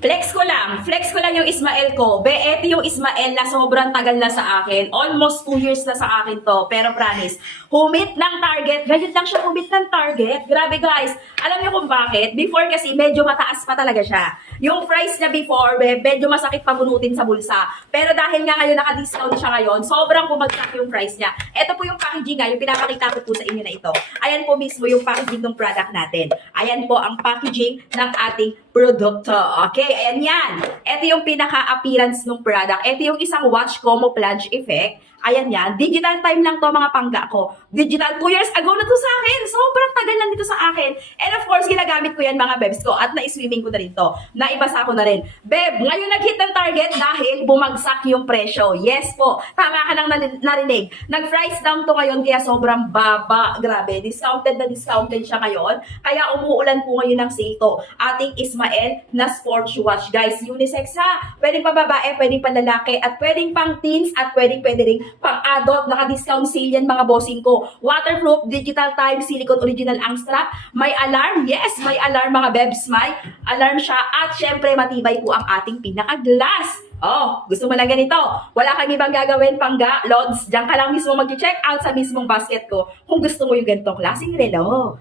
Flex ko lang yung Ismael ko. Eto yung Ismael na sobrang tagal na sa akin. Almost 2 years na sa akin to. Pero promise, humit ng target. Ganyan lang siya humit ng target. Grabe guys. Alam niyo kung bakit? Before kasi medyo mataas pa talaga siya. Yung price niya before, medyo masakit pabunutin sa bulsa. Pero dahil nga ngayon naka-discount siya ngayon, sobrang bumagsak yung price niya. Ito po yung packaging nga, yung pinapakita ko po sa inyo na ito. Ayan po mismo yung packaging ng product natin. Ayan po ang packaging ng ating produkto. Okay, ayan yan. Ito yung pinaka-appearance ng product. Ito yung isang watch Como Plunge Effect. Ayan yan. Digital time lang to mga pangga ko. Digital 2 years ago na to sa akin. Sobrang tagal lang dito sa akin. And of course, ginagamit ko yan mga bebs ko. At na-swimming ko na rin to. Naibasa ko na rin. Beb, ngayon nag-hit ng target dahil bumagsak yung presyo. Yes po. Tama ka lang narinig. Nag-price down to ngayon kaya sobrang baba. Grabe. Discounted na discounted siya ngayon. Kaya umuulan po ngayon ng sale to. Ating Ismael na sports watch. Guys, unisex ha. Pwedeng pa babae, pwedeng pa lalaki, at pwedeng pang teens, at pwede rin pang-adult. Naka-discount sale yan mga bossing ko. Waterproof, digital time, silicone original ang strap. May alarm. Yes, may alarm mga bebs. May alarm siya. At syempre, matibay po ang ating pinaka-glass. Oh, gusto mo lang ganito? Wala kang ibang gagawin, pangga, lods. Diyan ka lang mismo mag-check out sa mismong basket ko kung gusto mo yung ganitong klaseng relo.